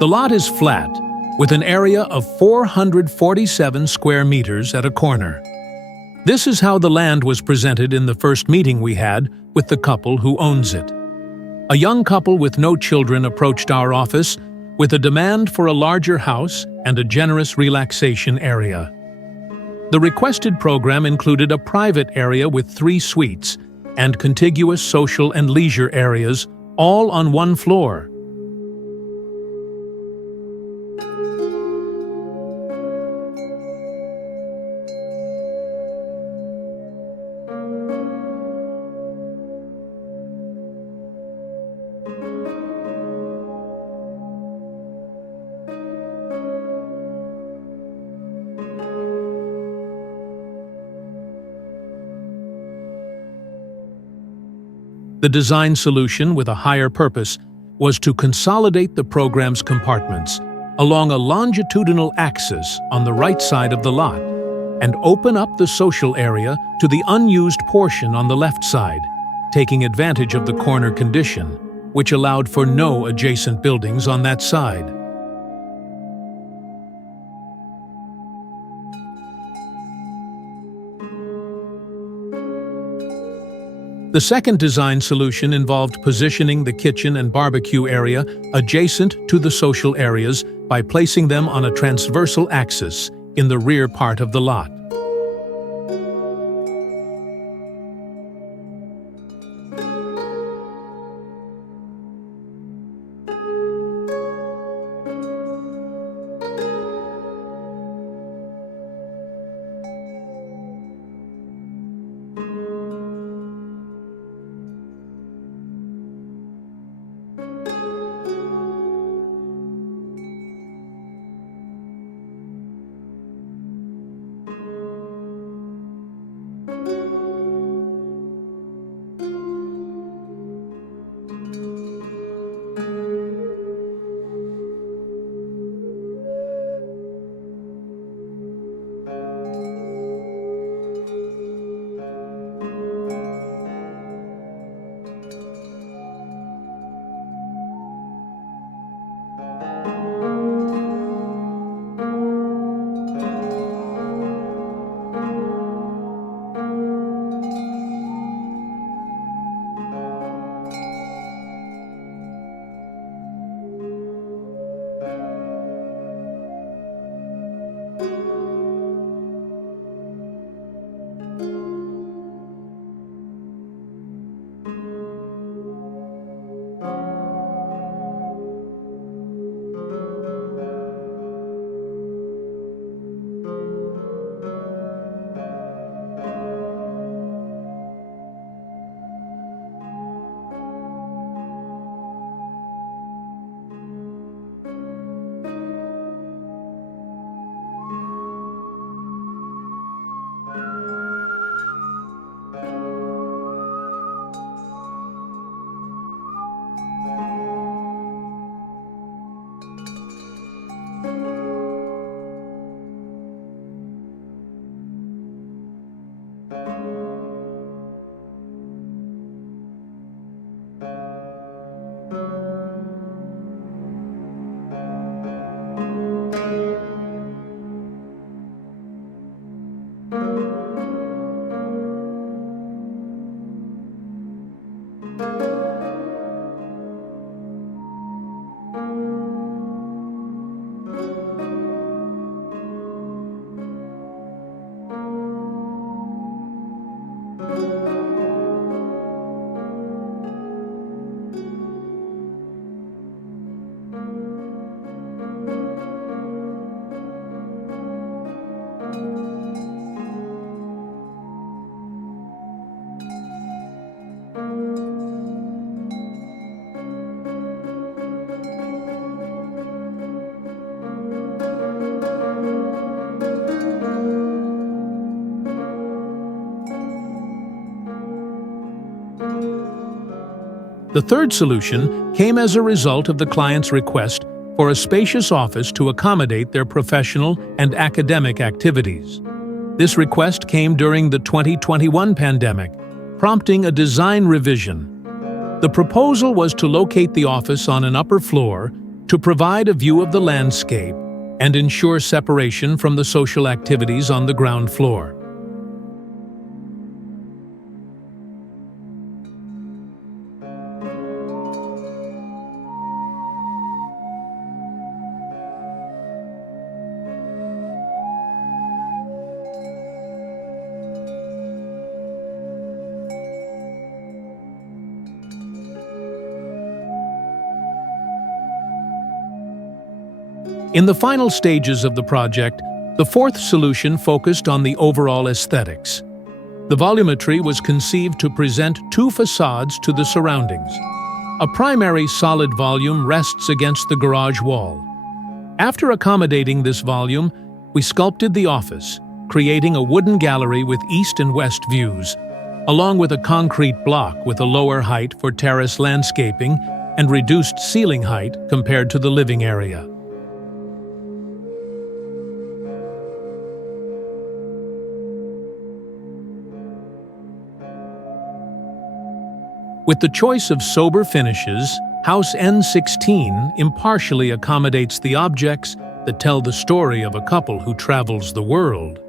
The lot is flat, with an area of 447 square meters at a corner. This is how the land was presented in the first meeting we had with the couple who owns it. A young couple with no children approached our office with a demand for a larger house and a generous relaxation area. The requested program included a private area with 3 suites and contiguous social and leisure areas, all on one floor. The design solution with a higher purpose was to consolidate the program's compartments along a longitudinal axis on the right side of the lot and open up the social area to the unused portion on the left side, taking advantage of the corner condition, which allowed for no adjacent buildings on that side. The second design solution involved positioning the kitchen and barbecue area adjacent to the social areas by placing them on a transversal axis in the rear part of the lot. The third solution came as a result of the client's request for a spacious office to accommodate their professional and academic activities. This request came during the 2021 pandemic, prompting a design revision. The proposal was to locate the office on an upper floor, to provide a view of the landscape and ensure separation from the social activities on the ground floor. In the final stages of the project, the fourth solution focused on the overall aesthetics. The volumetry was conceived to present two facades to the surroundings. A primary solid volume rests against the garage wall. After accommodating this volume, we sculpted the office, creating a wooden gallery with east and west views, along with a concrete block with a lower height for terrace landscaping and reduced ceiling height compared to the living area. With the choice of sober finishes, House N16 impartially accommodates the objects that tell the story of a couple who travels the world.